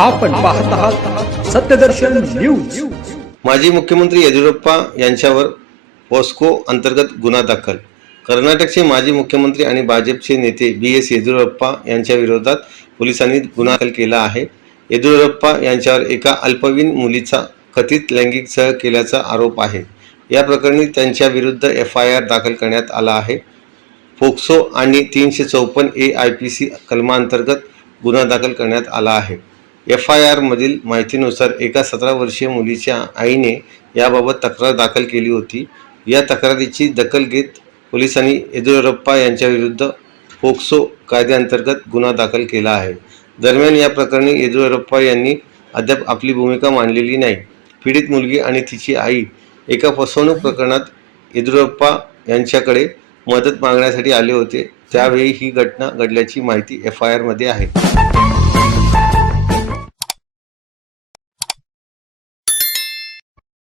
आपण पाहत आहात सत्यदर्शन न्यूज। माजी मुख्यमंत्री येडियुरप्पा यांच्यावर पॉस्को अंतर्गत गुन्हा दाखल। कर्नाटकचे माजी मुख्यमंत्री आणि भाजपचे नेते बी.एस. येडियुरप्पा यांच्या विरोधात पोलिसांनी गुन्हा दाखल केला आहे। येडियुरप्पा यांच्यावर एका अल्पवयीन मुलीचा कथित लैंगिक छळ केल्याचा आरोप आहे। या प्रकरणी त्यांच्या विरुद्ध एफ.आय.आर. दाखल करण्यात आला आहे। पोक्सो आणि 354 आय.पी.सी. कलमांतर्गत गुन्हा दाखल करण्यात आला आहे। एफ.आय.आर. मधील माहितीनुसार एका 17 वर्षीय मुलीच्या आईने याबाबत तक्रार दाखल केली होती। या तक्रारीची दखल घेत पोलिसांनी येडियुरप्पा यांच्याविरुद्ध पोक्सो कायद्याअंतर्गत गुन्हा दाखल केला आहे। दरम्यान या प्रकरणी येडियुरप्पा यांनी अद्याप आपली भूमिका मांडलेली नाही। पीडित मुलगी आणि तिची आई एका फसवणूक प्रकरणात येडियुरप्पा यांच्याकडे मदत मागण्यासाठी आले होते, त्यावेळी ही घटना घडल्याची माहिती एफ.आय.आर. मध्ये आहे।